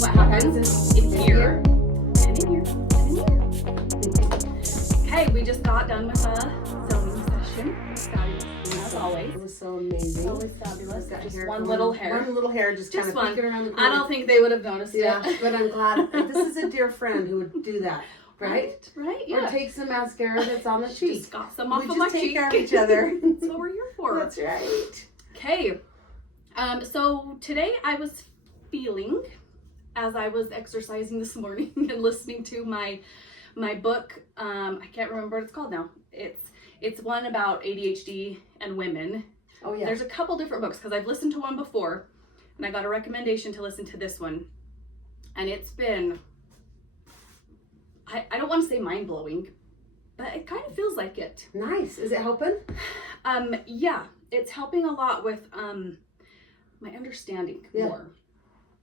what happens in here and in here and in here. Okay, we just got done with a zoning session. Fabulous, as always. It was so amazing. Always fabulous. Got Just hair one going. little hair. One little hair just kind of one. peeking around the corner. I don't think they would have noticed Yeah, it. but I'm glad. This is a dear friend who would do that, right? Right, yeah. Or take some mascara that's on the cheek. Just got some off We of just my take cheek. care of each other. That's what we're here for. That's right. Okay. So today I was feeling, as I was exercising this morning and listening to my book, I can't remember what it's called now. It's one about ADHD and women. Oh yeah. There's a couple different books because I've listened to one before and I got a recommendation to listen to this one. And it's been, I don't want to say mind-blowing, but it kind of feels like it. Nice. Is it helping? Yeah, it's helping a lot with my understanding more.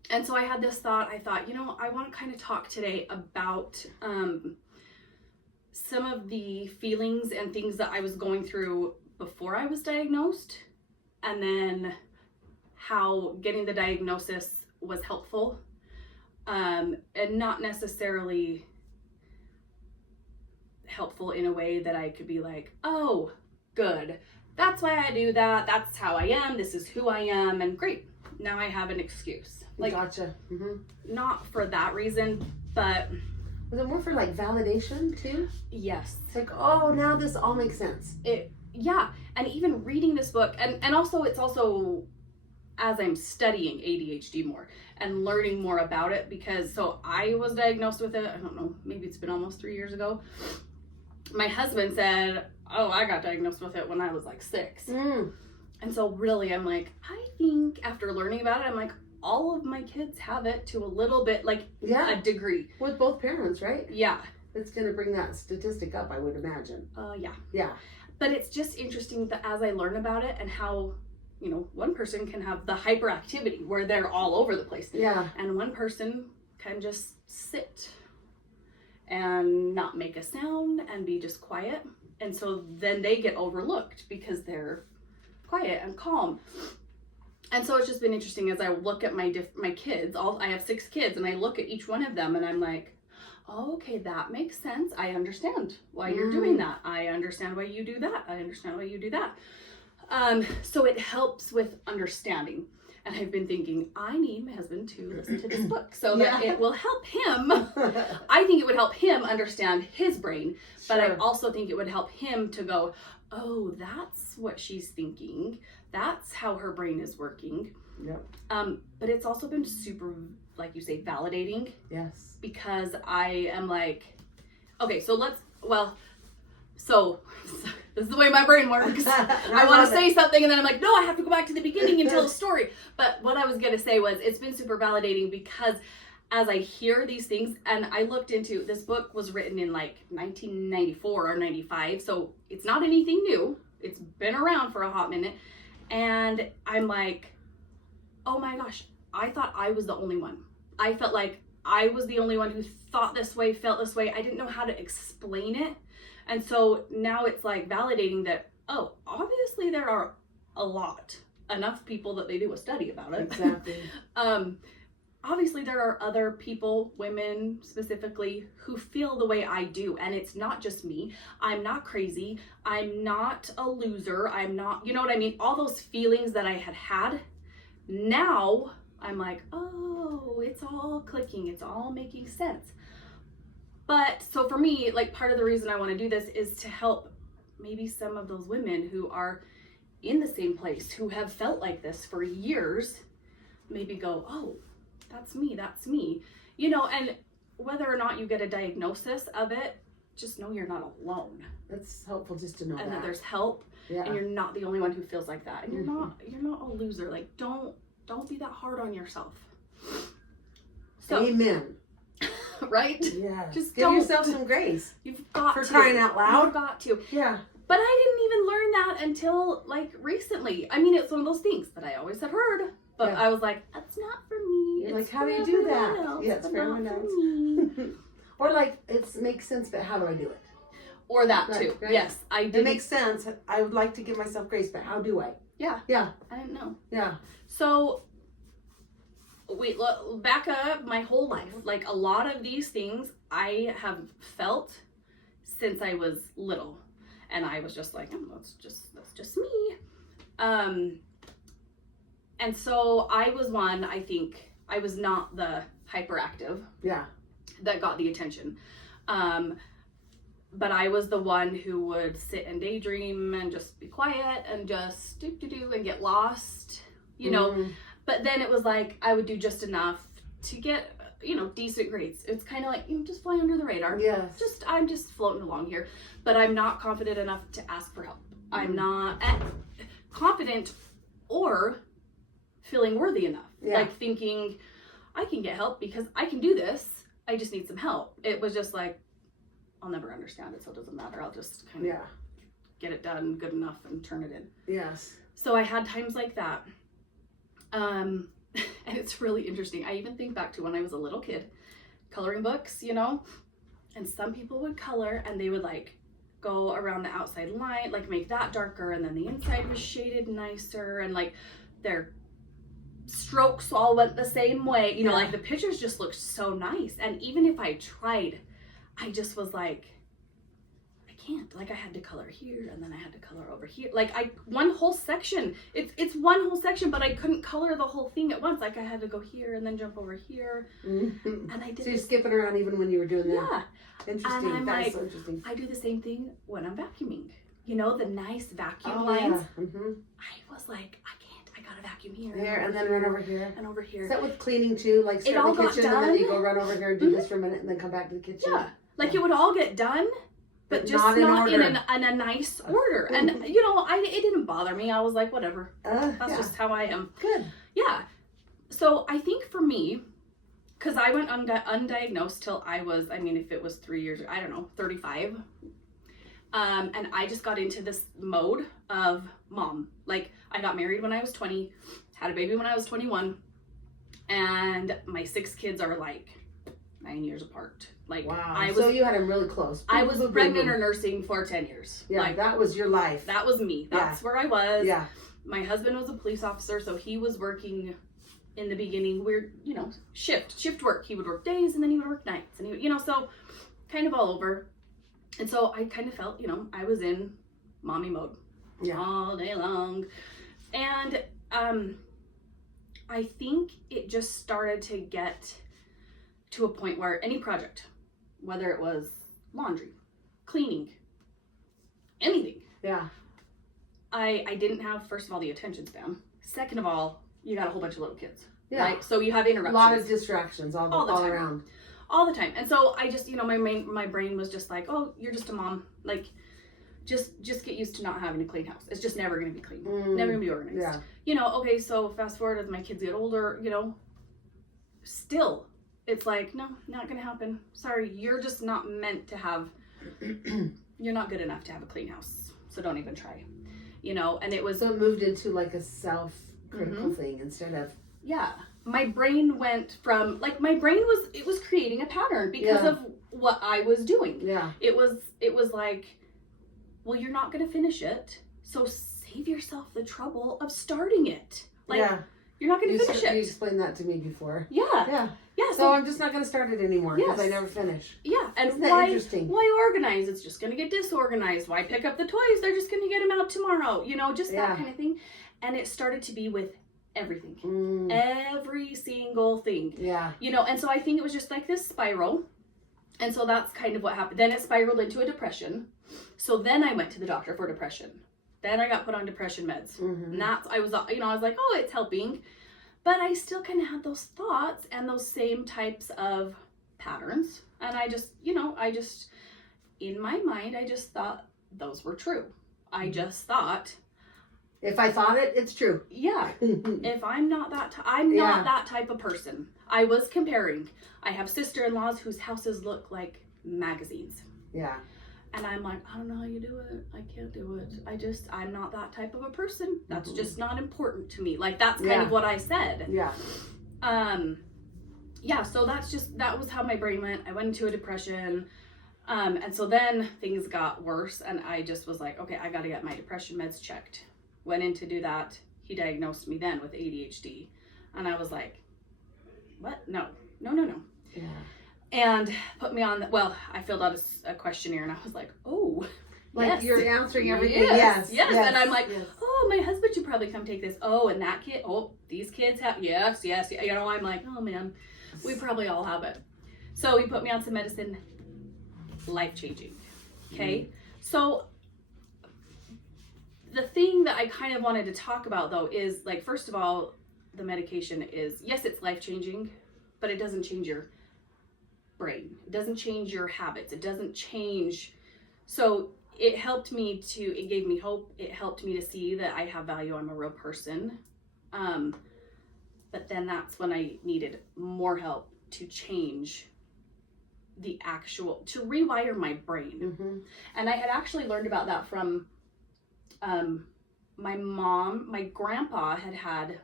And so I had this thought, I thought, I want to kind of talk today about some of the feelings and things that I was going through before I was diagnosed, and then how getting the diagnosis was helpful, and not necessarily helpful in a way that I could be like, oh, good, that's why I do that, that's how I am, this is who I am, and great, now I have an excuse. Like, Gotcha. not for that reason, but Was it more for like validation too? yes. It's like, oh, now this all makes sense. Yeah, and even reading this book, and also it's also as I'm studying ADHD more and learning more about it, because so I was diagnosed with it, I don't know, maybe it's been almost 3 years ago. My husband said, oh, I got diagnosed with it when I was like 6. And so really I'm like, I think after learning about it, I'm like, all of my kids have it to a little bit, like a degree. With both parents, right? Yeah. It's going to bring that statistic up, I would imagine. Yeah. Yeah. But it's just interesting that as I learn about it and how, one person can have the hyperactivity where they're all over the place. Yeah. And one person can just sit and not make a sound and be just quiet. And so then they get overlooked because they're quiet and calm. And so it's just been interesting as I look at my kids. I have 6 kids, and I look at each one of them and I'm like, oh, okay, that makes sense. I understand why you're doing that. I understand why you do that. I understand why you do that. So it helps with understanding. And I've been thinking, I need my husband to listen to this book so that it will help him. I think it would help him understand his brain, but I also think it would help him to go, oh, that's what she's thinking. That's how her brain is working. Yep. But it's also been super, like you say, validating. Yes. Because I am like, okay, so this is the way my brain works. I want to say something and then I'm like, no, I have to go back to the beginning and tell a story. But what I was going to say was, it's been super validating because as I hear these things, and I looked into, this book was written in like 1994 or 95, so it's not anything new. It's been around for a hot minute. And I'm like, oh my gosh, I thought I was the only one. I felt like I was the only one who thought this way, felt this way. I didn't know how to explain it. And so now it's like validating that, oh, obviously there are enough people that they do a study about it. Exactly. Obviously there are other people, women specifically, who feel the way I do. And it's not just me. I'm not crazy. I'm not a loser. I'm not, you know what I mean? All those feelings that I had, now I'm like, oh, it's all clicking. It's all making sense. But so for me, like, part of the reason I want to do this is to help maybe some of those women who are in the same place, who have felt like this for years, maybe go, oh, that's me. And whether or not you get a diagnosis of it, just know you're not alone. That's helpful just to know and that there's help, and you're not the only one who feels like that, and you're not a loser. Like, don't be that hard on yourself. So, amen. Right? Yeah. Just give yourself some grace. You've got for to. crying out loud. You've got to. Yeah. But I didn't even learn that until like recently. I mean, it's one of those things that I always had heard, but I was like, that's not for me. You're like, how do you do that? Else, yeah, it's for everyone else. Or like, it makes sense, but how do I do it? Or that too. Right? Yes, I did. It makes sense. I would like to give myself grace, but how do I? Yeah. Yeah. I didn't know. Yeah. So back up my whole life. Like, a lot of these things I have felt since I was little. And I was just like, oh, that's just me. And so I was one, I think, I was not the hyperactive. Yeah. That got the attention. But I was the one who would sit and daydream and just be quiet and just do and get lost, you know. But then it was like I would do just enough to get, you know, decent grades. It's kind of like, you know, just fly under the radar. Yes. I'm just floating along here, but I'm not confident enough to ask for help. I'm not confident or feeling worthy enough. Yeah. Like thinking I can get help because I can do this. I just need some help. It was just like, I'll never understand it, so it doesn't matter. I'll just kind of get it done good enough and turn it in. Yes. So I had times like that. And it's really interesting. I even think back to when I was a little kid, coloring books, you know, and some people would color and they would like go around the outside line, like make that darker, and then the inside was shaded nicer, and like their strokes all went the same way, you know, like the pictures just looked so nice. And even if I tried, I just was like, I can't. Like, I had to color here and then I had to color over here. Like, one whole section. It's one whole section, but I couldn't color the whole thing at once. Like, I had to go here and then jump over here. And I did. So you're skipping around even when you were doing that. Yeah. Interesting. And I'm That's like, so interesting. I do the same thing when I'm vacuuming. You know, the nice vacuum lines. lines. Yeah. I was like, I can't. I gotta vacuum here. Here and then run over here. And over here. Is that with cleaning too? Like start all in the got kitchen and then you done. go run over here and do this for a minute and then come back to the kitchen. Yeah. Like, it would all get done, but just not in order. in a nice order. And, you know, it didn't bother me. I was like, whatever. That's just how I am. Good. Yeah. So I think for me, because I went undiagnosed till I was, I mean, if it was 3 years, I don't know, 35. And I just got into this mode of mom. Like, I got married when I was 20, had a baby when I was 21, and my 6 kids are like 9 years apart. Like, wow. So you had them really close. I was pregnant or nursing for 10 years. Yeah, like, that was your life. That was me. That's where I was. Yeah. My husband was a police officer, so he was working in the beginning. We're, you know, shift work. He would work days and then he would work nights, and he would, you know, so kind of all over. And so I kind of felt, you know, I was in mommy mode all day long. And I think it just started to get to a point where any project, whether it was laundry, cleaning, anything. Yeah. I didn't have, first of all, the attention span. Second of all, you got a whole bunch of little kids. Yeah. Right? So you have interruptions. A lot of distractions all time. around. All the time. And so I just, you know, my brain was just like, oh, you're just a mom. Like, just get used to not having a clean house. It's just never going to be clean. Never going to be organized. Yeah. You know, okay, so fast forward as my kids get older, you know, still, it's like, no, not going to happen. Sorry, you're just not meant to have, you're not good enough to have a clean house. So don't even try. You know, and it was... So it moved into like a self-critical thing instead of... Yeah. My brain went from, like, my brain was creating a pattern because of what I was doing. Yeah. It was like, well, you're not going to finish it, so save yourself the trouble of starting it. Like, you're not going to finish it. You explained that to me before. Yeah. Yeah. Yeah. So I'm just not going to start it anymore because I never finish. Yeah. And Isn't that interesting? Why organize? It's just going to get disorganized. Why pick up the toys? They're just going to get them out tomorrow. You know, just that kind of thing. And it started to be with everything. Every single thing. Yeah. You know, and so I think it was just like this spiral. And so that's kind of what happened. Then it spiraled into a depression. So then I went to the doctor for depression. Then I got put on depression meds. And that's, I was like, oh, it's helping. But I still kind of had those thoughts and those same types of patterns. And I just, you know, in my mind, I just thought those were true. I just thought, if I thought it, it's true. Yeah. If I'm not I'm not that type of person. I was comparing. I have sister-in-laws whose houses look like magazines. Yeah. And I'm like, I don't know how you do it. I can't do it. I'm not that type of a person. That's just not important to me. Like, that's kind of what I said. Yeah. Yeah, so that was how my brain went. I went into a depression. And so then things got worse, and I just was like, okay, I got to get my depression meds checked. Went in to do that. He diagnosed me then with ADHD. And I was like, what? No. Yeah. And put me on, I filled out a questionnaire, and I was like, oh, Like yes. you're answering everything. Yes. And I'm like, yes. oh, my husband should probably come take this. Oh, and that kid, these kids have, yes. You know, I'm like, oh man, we probably all have it. So he put me on some medicine, life-changing. Okay. So the thing that I kind of wanted to talk about though is, like, first of all, the medication is, yes, it's life-changing, but it doesn't change your brain. It doesn't change your habits. It doesn't change. So it helped me it gave me hope. It helped me to see that I have value. I'm a real person. But then that's when I needed more help to change to rewire my brain. Mm-hmm. And I had actually learned about that from my mom. My grandpa had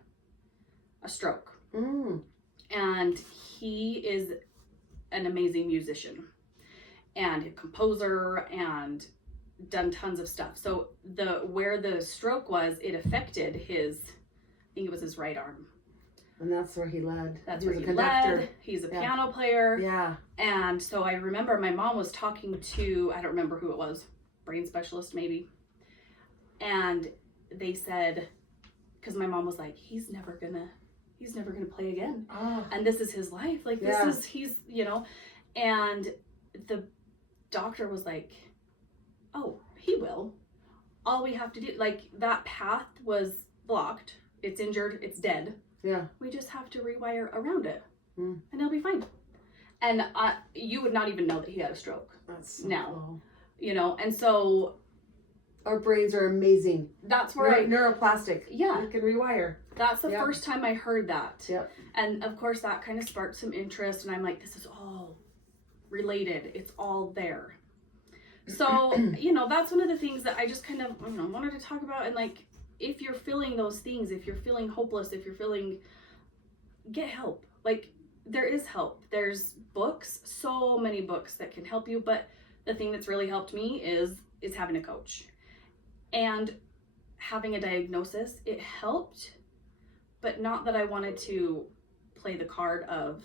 a stroke. Mm. And he is an amazing musician and a composer and done tons of stuff. So where the stroke was, it affected I think it was his right arm. And that's where he led. That's he where was he led. He's a piano player. Yeah. And so I remember my mom was talking to, I don't remember who it was, brain specialist maybe. And they said, because my mom was like, he's never gonna play again. Oh. And this is his life. Like, he's, you know, and the doctor was like, oh, he will. All we have to do, like, that path was blocked. It's injured. It's dead. Yeah. We just have to rewire around it. Mm. And he'll be fine. And you would not even know that he had a stroke. That's so now. Cool. You know, and so our brains are amazing. That's where neuroplastic. Yeah. We can rewire. That's the first time I heard that. Yep. And of course that kind of sparked some interest, and I'm like, this is all related. It's all there. So, you know, that's one of the things that I just kind of, you know, wanted to talk about. And like, if you're feeling those things, if you're feeling hopeless, if you're feeling, get help. Like, there is help. There's books, so many books that can help you. But the thing that's really helped me is having a coach. And having a diagnosis, it helped, but not that I wanted to play the card of,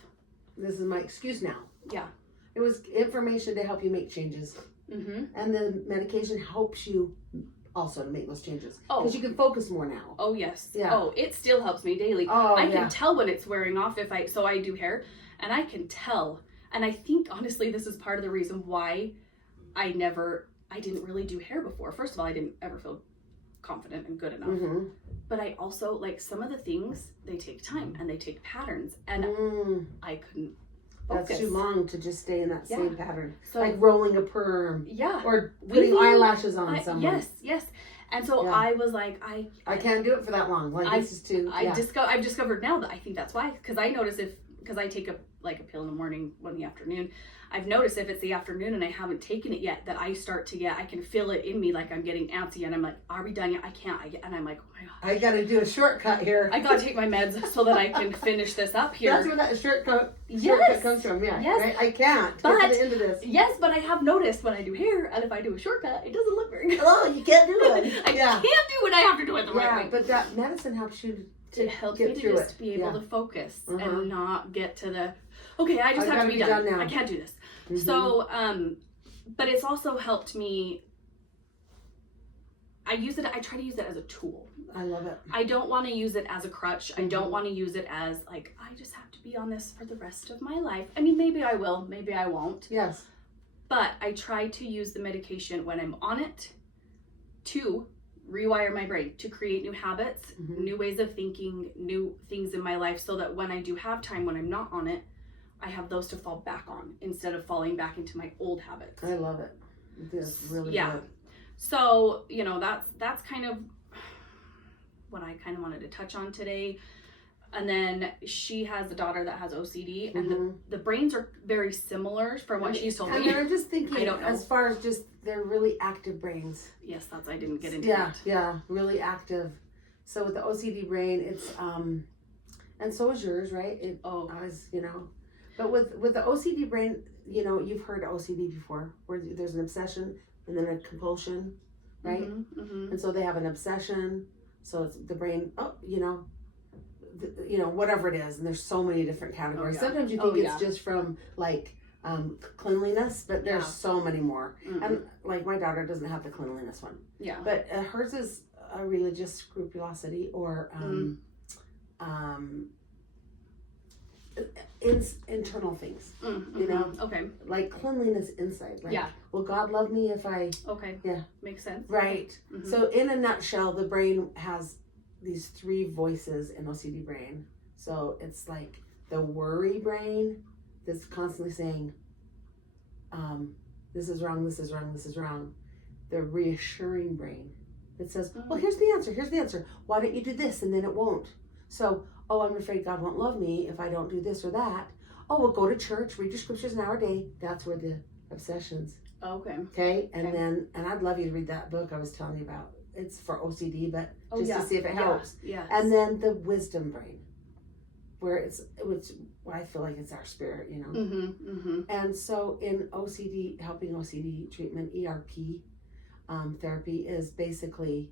this is my excuse now. Yeah. It was information to help you make changes. Mm-hmm. And the medication helps you also to make those changes. Oh. Because you can focus more now. Oh, yes. Yeah. Oh, it still helps me daily. Oh, I can tell when it's wearing off so I do hair, and I can tell. And I think, honestly, this is part of the reason why I didn't really do hair before. First of all, I didn't ever feel confident and good enough. Mm-hmm. But I also, like, some of the things, they take time and they take patterns, and I couldn't focus. That's too long to just stay in that same pattern. So, like rolling a perm. Yeah. Or putting eyelashes on someone. Yes. And so I was like, I can't do it for that long. Like, this is too. I've discovered now that I think that's why. Because I notice because I take a pill in the morning, one in the afternoon. I've noticed if it's the afternoon and I haven't taken it yet, that I start to I can feel it in me, like I'm getting antsy, and I'm like, are we done yet? I can't. And I'm like, oh my God. I got to do a shortcut here. I got to take my meds so that I can finish this up here. That's where that shortcut comes from, yeah. Yes. Right? I can't get to the end of this. Yes, but I have noticed when I do hair, and if I do a shortcut, it doesn't look very good. Oh, you can't do it. I can't do what I have to do it the right way. But that medicine helps you it helps me to just be able to focus and not get to the, okay, I just have to be done now. I can't do this. Mm-hmm. So, but it's also helped me. I try to use it as a tool. I love it. I don't want to use it as a crutch. I don't want to use it as like, I just have to be on this for the rest of my life. I mean, maybe I will, maybe I won't. Yes. But I try to use the medication when I'm on it to rewire my brain, to create new habits, new ways of thinking, new things in my life, so that when I do have time, when I'm not on it, I have those to fall back on instead of falling back into my old habits. I love it. It's really good. So, you know, that's kind of what I kind of wanted to touch on today. And then she has a daughter that has OCD, and the brains are very similar from what she's told me. And I'm just thinking, I don't know. as far as just, they're really active brains. Yes, I didn't get into that. that. Yeah, really active. So with the OCD brain, it's, and so is yours, right? You know, but with the OCD brain, you know, you've heard OCD before, where there's an obsession and then a compulsion, right? And so they have an obsession, so it's the brain, you know, whatever it is, and there's so many different categories. yeah. Sometimes you think it's just from like cleanliness, but there's so many more. And like my daughter doesn't have the cleanliness one. Yeah. But hers is a religious scrupulosity or internal things. Okay. Like cleanliness inside. Like, will God love me if I? Okay. Yeah. Makes sense. Right. So in a nutshell, the brain has these 3 voices in OCD brain. So it's like the worry brain that's constantly saying, this is wrong, this is wrong, this is wrong. The reassuring brain that says, well, here's the answer. Why don't you do this? And then it won't. So, oh, I'm afraid God won't love me if I don't do this or that. Oh, well, go to church, read your scriptures an hour a day. That's where the obsessions. Okay. And then, and I'd love you to read that book I was telling you about. It's for OCD, but just to see if it helps. Yeah. And then the wisdom brain, where I feel like it's our spirit, And so in OCD, helping OCD treatment, ERP therapy is basically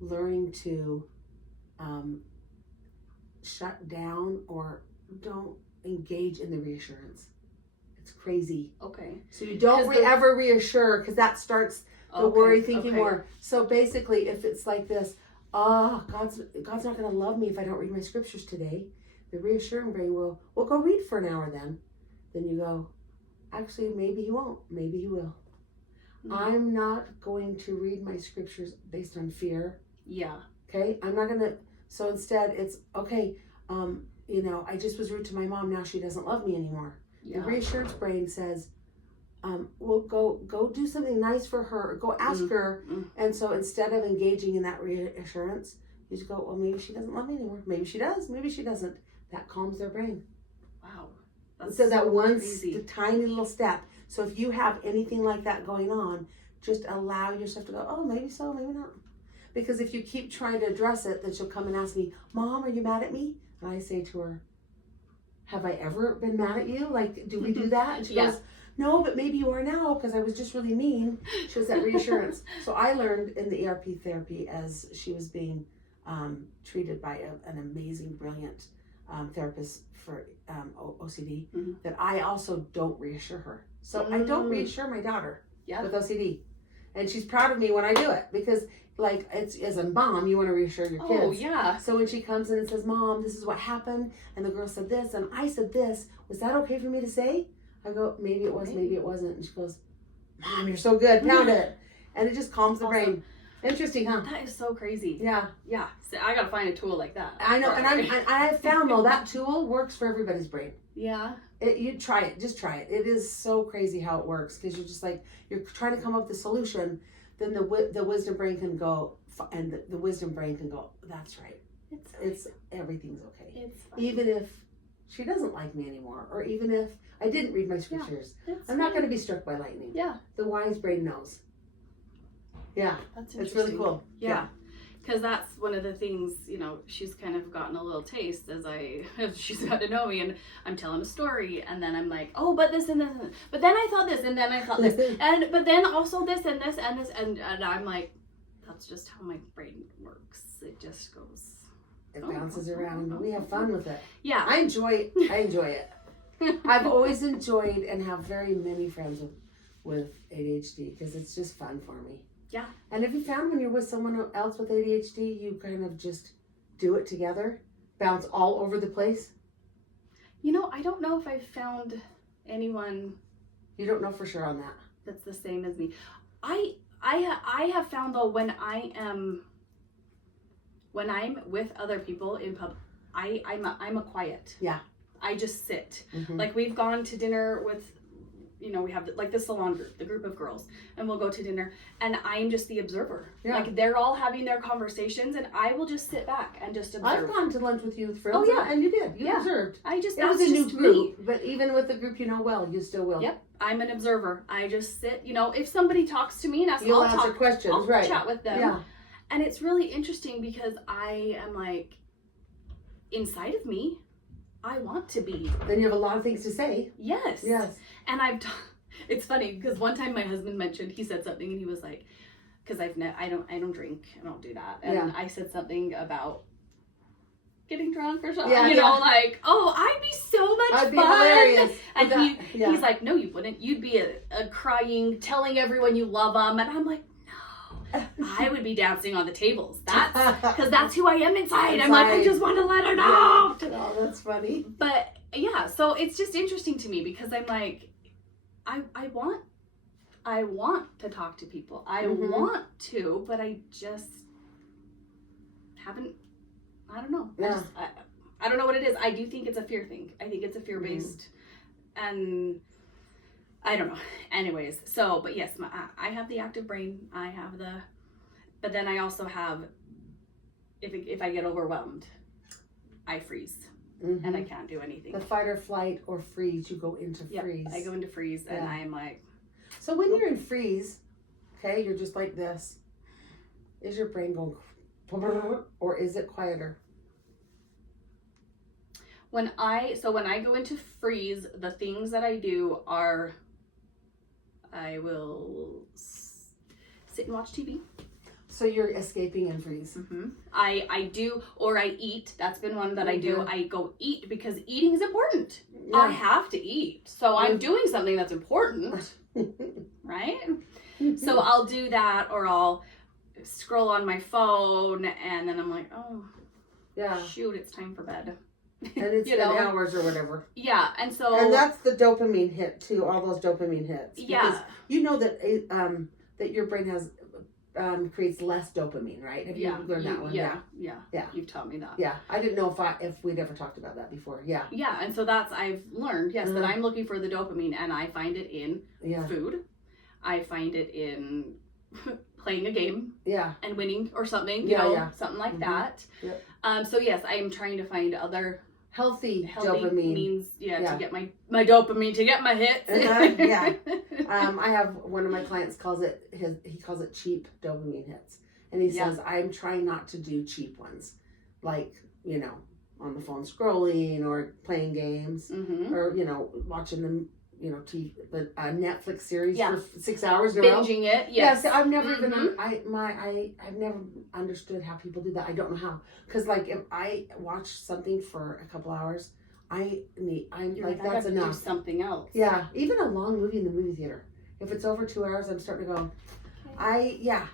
learning to shut down or don't engage in the reassurance. It's crazy. Okay. So you don't ever reassure, because that starts the worry thinking more. So basically, if it's like this, God's not going to love me if I don't read my scriptures today. The reassuring brain will, well, go read for an hour then. Then you go, actually, maybe he won't. Maybe he will. I'm not going to read my scriptures based on fear. Yeah. Okay. I'm not going to. So instead, it's okay. I just was rude to my mom. Now she doesn't love me anymore. Yeah. The reassurance brain says, well, go do something nice for her. Or go ask her. And so instead of engaging in that reassurance, you just go, well, maybe she doesn't love me anymore. Maybe she does. Maybe she doesn't. That calms their brain. Wow. So that one tiny little step. So if you have anything like that going on, just allow yourself to go, oh, maybe so, maybe not. Because if you keep trying to address it, then she'll come and ask me, Mom, are you mad at me? And I say to her, have I ever been mad at you? Like, do we do that? And she goes, no, but maybe you are now because I was just really mean. She has that reassurance. So I learned in the ERP therapy as she was being treated by an amazing, brilliant therapist for OCD, that I also don't reassure her. So I don't reassure my daughter with OCD. And she's proud of me when I do it, because like, it's as a mom, you want to reassure your kids. Oh, yeah. So when she comes in and says, Mom, this is what happened, and the girl said this, and I said this, was that okay for me to say? I go, maybe it was, maybe it wasn't. And she goes, Mom, you're so good, pound it. And it just calms the brain. Interesting, huh? That is so crazy. Yeah. Yeah. So I got to find a tool like that. I know, and I've found, though, that tool works for everybody's brain. Yeah. You try it. Just try it. It is so crazy how it works, because you're just like, you're trying to come up with a solution. Then the wisdom brain can go, and the wisdom brain can go, that's right. It's everything's okay. It's fine. Even if she doesn't like me anymore, or even if I didn't read my scriptures, I'm not going to be struck by lightning. Yeah. The wise brain knows. Yeah. That's it's really cool. Yeah. Because that's one of the things, she's kind of gotten a little taste as she's got to know me, and I'm telling a story, and then I'm like, oh, but this and this, but then I thought this, and then I thought this, but then also this and this and this, and I'm like, that's just how my brain works. It just goes. It bounces around, and we have fun with it. Yeah. I enjoy it. I've always enjoyed and have very many friends with ADHD, because it's just fun for me. Yeah. And have you found when you're with someone else with ADHD, you kind of just do it together, bounce all over the place? I don't know if I've found anyone. You don't know for sure on that. That's the same as me. I have found, though, when I'm with other people in pub, I'm a quiet. Yeah. I just sit. Mm-hmm. Like, we've gone to dinner with, we have like the salon group, the group of girls, and we'll go to dinner, and I'm just the observer. Yeah. Like, they're all having their conversations, and I will just sit back and just observe. I've gone to lunch with you with friends. Oh yeah, and you did. You observed. It was a new group, but even with the group well, you still will. Yep, I'm an observer. I just sit. If somebody talks to me and I'll answer questions. I'll chat with them. Yeah. And it's really interesting, because I am like, inside of me, I want to be. Then you have a lot of things to say. Yes. Yes. And it's funny, because one time my husband he said something, and he was like, because I don't drink, I don't do that. And I said something about getting drunk or something. Yeah, you know, like, oh, I'd be so much I'd be fun. hilarious. And he's like, no, you wouldn't. You'd be a crying, telling everyone you love them. And I'm like, no, I would be dancing on the tables. Because that's who I am inside. I'm like, I just want to let her know. Yeah. Oh, that's funny. But yeah, so it's just interesting to me because I'm like, I want to talk to people. I want to, but I just haven't. I don't know. Yeah. I don't know what it is. I do think it's a fear thing. I think it's a fear-based, and I don't know. Anyways, so, but yes, I have the active brain. I have but then I also have, if I get overwhelmed, I freeze. And I can't do anything. The fight or flight or freeze, you go into freeze. I go into freeze, and I am like. So when you're in freeze, okay, you're just like this. Is your brain going, or is it quieter? When I go into freeze, the things that I do are, I will sit and watch TV. So you're escaping in freeze. I do, or I eat. That's been one that I do. I go eat because eating is important. Yeah. I have to eat. So I'm doing something that's important, right? So I'll do that, or I'll scroll on my phone, and then I'm like, oh, shoot, it's time for bed. And it's been hours or whatever. Yeah, and that's the dopamine hit too. All those dopamine hits. Because you know that that your brain has creates less dopamine, right? Have you learned that one? Yeah. You've taught me that. Yeah, I didn't know if we'd ever talked about that before. Yeah. Yeah, and so I've learned that I'm looking for the dopamine, and I find it in food. I find it in playing a game. Yeah. And winning or something. You know, something like that. Yep. So yes, I am trying to find other healthy dopamine means to get my dopamine, to get my hits. I have one of my clients calls it cheap dopamine hits, and he says I'm trying not to do cheap ones, like on the phone scrolling or playing games or watching them Netflix series for 6 hours in a row. Binging it. Yes. I've never even I've never understood how people do that. I don't know how, because like if I watch something for a couple hours, I'm like that's enough. Do something else. Yeah, even a long movie in the movie theater. If it's over 2 hours, I'm starting to go.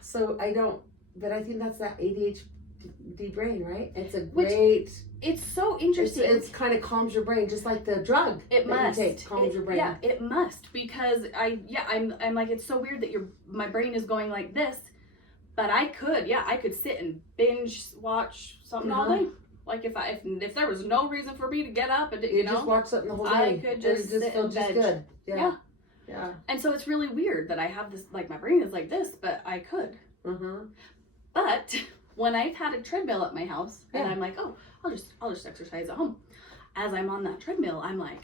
So I don't. But I think that's that ADHD brain, right? It's a great. It's so interesting. It's kind of calms your brain, just like the drug. It must calms your brain. Yeah, it must, because I'm like, it's so weird that my brain is going like this, but I could sit and binge watch something all day. Like if there was no reason for me to get up and just watch something the whole day. I could just feel just good. Yeah. And so it's really weird that I have this, like my brain is like this, but I could. But when I've had a treadmill at my house and I'm like, oh, I'll just exercise at home. As I'm on that treadmill, I'm like,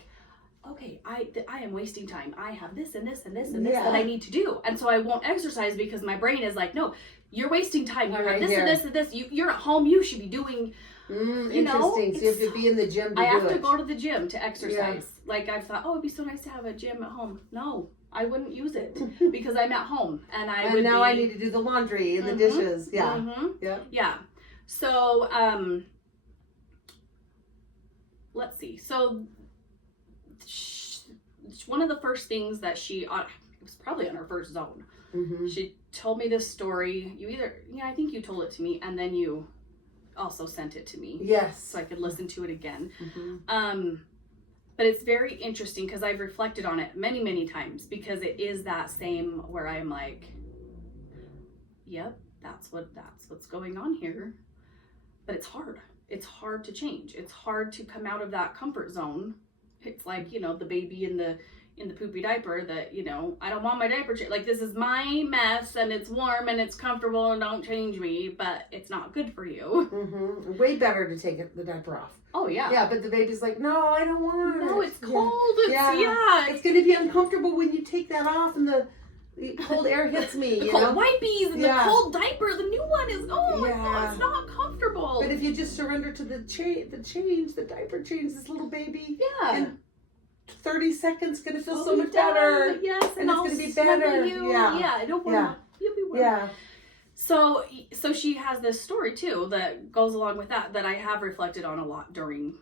okay, I am wasting time. I have this and this and this and this that I need to do. And so I won't exercise because my brain is like, no, you're wasting time. You have this and this and this. You're at home. You should be doing, interesting. So you have to be in the gym to I have to go to the gym to exercise. Yeah. Like I've thought, oh, it'd be so nice to have a gym at home. No, I wouldn't use it because I'm at home and I need to do the laundry and the dishes. Yeah. So, let's see. So, one of the first things that it was probably on her first zone. She told me this story. I think you told it to me, and then you also sent it to me. Yes. So I could listen to it again. But it's very interesting because I've reflected on it many, many times, because it is that same where I'm like, yep, that's what's going on here. But it's hard. It's hard to change. It's hard to come out of that comfort zone. It's like, the baby in the poopy diaper that, I don't want my diaper like, this is my mess and it's warm and it's comfortable and don't change me, but it's not good for you. Way better to take the diaper off. Oh yeah. Yeah, but the baby's like, no, I don't want it. No, it's cold. It's going to be uncomfortable when you take that off and the cold air hits me. The cold wipes and the cold diaper. The new one is it's not comfortable. But if you just surrender to the diaper change, this little baby. Yeah. And 30 seconds going to feel so much better. Yes, and it's going to be better. I don't want. You'll be warm. Yeah. So she has this story too that goes along with that I have reflected on a lot during.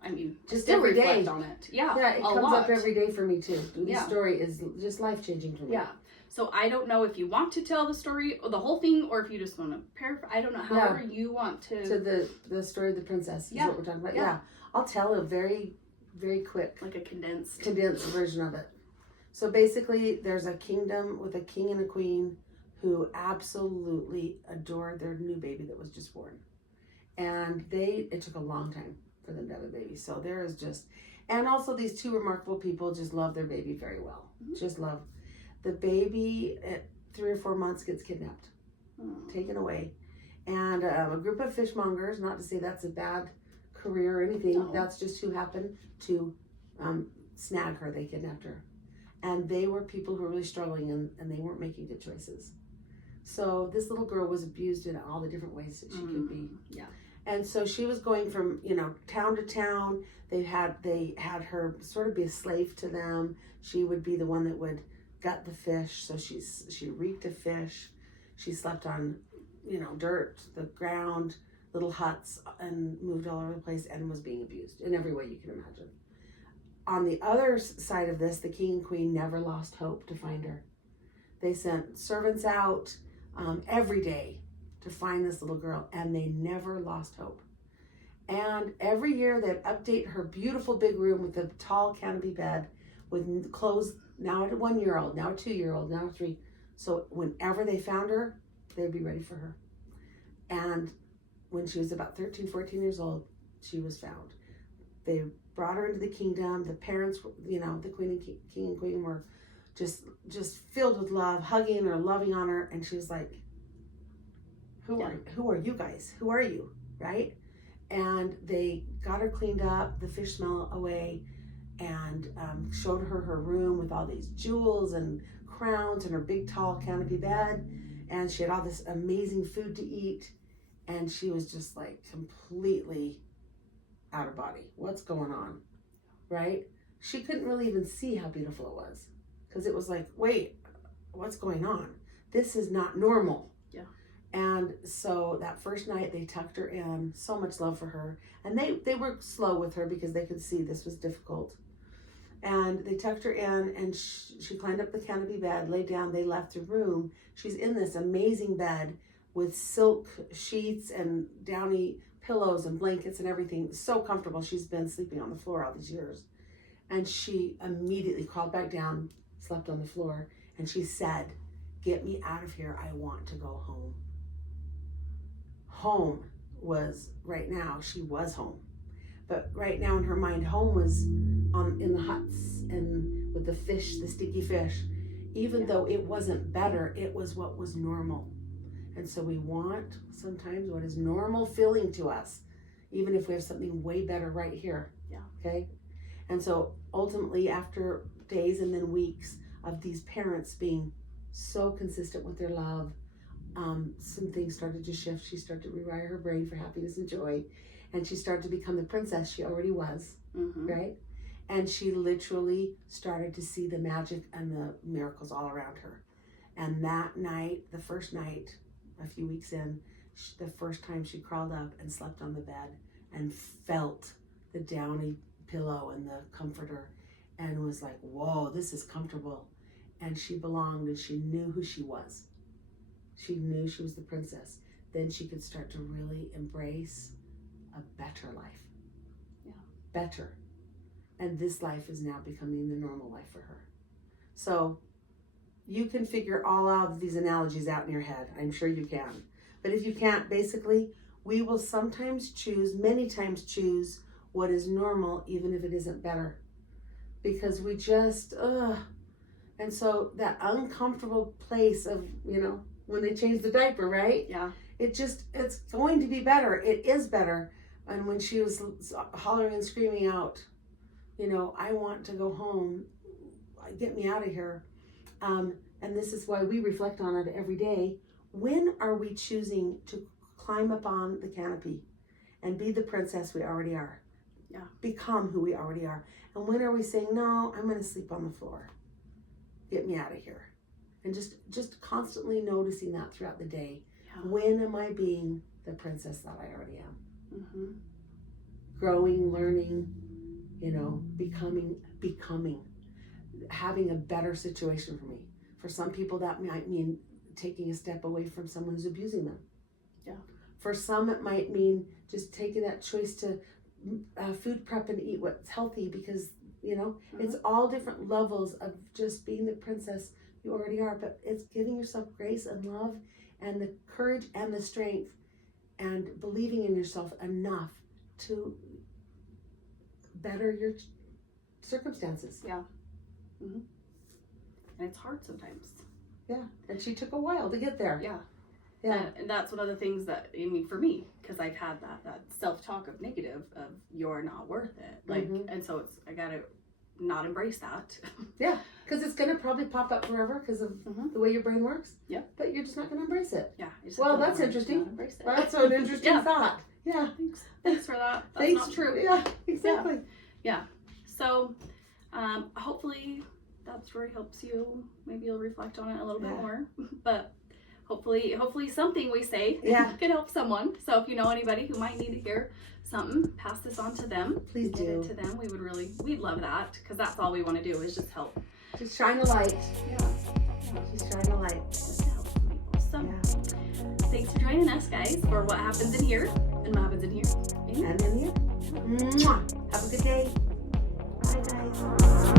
I mean, just still every reflect day on it. Yeah, yeah, it comes lot. up every day for me too. This story is just life changing for me. Yeah. So I don't know if you want to tell the story, or the whole thing, or if you just want to paraphrase. I don't know. However you want to. To the story of the princess is what we're talking about. Yeah. I'll tell a very, very quick, like a condensed version of it. So basically, there's a kingdom with a king and a queen who absolutely adore their new baby that was just born, and it took a long time for them to have a baby. So there is just, and also these two remarkable people just love their baby very well. Just love. The baby at 3 or 4 months gets kidnapped, taken away. And a group of fishmongers, not to say that's a bad career or anything, that's just who happened to snag her. They kidnapped her. And they were people who were really struggling and they weren't making good choices. So this little girl was abused in all the different ways that she could be. Yeah. And so she was going from, town to town. They had her sort of be a slave to them. She would be the one that would gut the fish. So she reeked of fish. She slept on, dirt, the ground, little huts, and moved all over the place and was being abused in every way you can imagine. On the other side of this, the king and queen never lost hope to find her. They sent servants out every day to find this little girl, and they never lost hope. And every year they'd update her beautiful big room with a tall canopy bed with clothes, now at a 1-year-old, now a 2-year-old, now a 3. So whenever they found her, they'd be ready for her. And when she was about 13, 14 years old, she was found. They brought her into the kingdom. The parents, the queen and king and queen were just filled with love, hugging her, loving on her. And she was like, who are you guys? Who are you? Right? And they got her cleaned up, the fish smell away, and showed her room with all these jewels and crowns and her big tall canopy bed. And she had all this amazing food to eat. And she was just like completely out of body. What's going on? Right? She couldn't really even see how beautiful it was. Because it was like, wait, what's going on? This is not normal. Yeah. And so that first night they tucked her in, so much love for her. And they were slow with her because they could see this was difficult. And they tucked her in and she climbed up the canopy bed, laid down, they left the room. She's in this amazing bed with silk sheets and downy pillows and blankets and everything. So comfortable. She's been sleeping on the floor all these years. And she immediately crawled back down, slept on the floor, and she said, "Get me out of here. I want to go home." Home was, right now, she was home. But right now in her mind, home was in the huts and with the fish, the sticky fish. Even though it wasn't better, it was what was normal. And so we want sometimes what is normal feeling to us, even if we have something way better right here. Yeah. Okay? And so ultimately, after days and then weeks of these parents being so consistent with their love, some things started to shift. She started to rewire her brain for happiness and joy. And she started to become the princess she already was, right? And she literally started to see the magic and the miracles all around her. And that night, the first night, a few weeks in, the first time she crawled up and slept on the bed and felt the downy pillow and the comforter and was like, whoa, this is comfortable. And she belonged and she knew who she was. She knew she was the princess. Then she could start to really embrace a better life. Yeah. Better. And this life is now becoming the normal life for her. So you can figure all of these analogies out in your head. I'm sure you can. But if you can't, basically, we will sometimes choose, many times choose what is normal, even if it isn't better. Because we just, And so that uncomfortable place of, when they change the diaper, right? Yeah. It's going to be better. It is better. And when she was hollering and screaming out, I want to go home, get me out of here. And this is why we reflect on it every day. When are we choosing to climb up on the canopy and be the princess we already are? Yeah. Become who we already are. And when are we saying, no, I'm going to sleep on the floor. Get me out of here. And just constantly noticing that throughout the day. Yeah. When am I being the princess that I already am? Mm-hmm. Growing, learning, becoming, having a better situation for me. For some people, that might mean taking a step away from someone who's abusing them. Yeah. For some, it might mean just taking that choice to food prep and eat what's healthy because, it's all different levels of just being the princess you already are. But it's giving yourself grace and love and the courage and the strength and believing in yourself enough to better your circumstances. Yeah. Mm-hmm. And it's hard sometimes. Yeah. And she took a while to get there. Yeah. Yeah. And that's one of the things that, for me, because I've had that self-talk of negative of you're not worth it. And so I got to not embrace that. Yeah. Because it's going to probably pop up forever because of the way your brain works. Yeah. But you're just not going to embrace it. Yeah. Well, that's interesting. That's an interesting thought. Yeah. Thanks for that. That's Thanks. not true. Yeah, exactly. Yeah. So, hopefully that story helps you. Maybe you'll reflect on it a little bit more. But hopefully something we say can help someone. So if you know anybody who might need to hear something, pass this on to them. Please Get do. it to them. We'd love that because that's all we want to do is just help. Just shine a light. Yeah. Just shine a light. Just to help people. So thanks for joining us, guys, for what happens in here and what happens in here. And in here. Mwah. Have a good day. Bye, guys.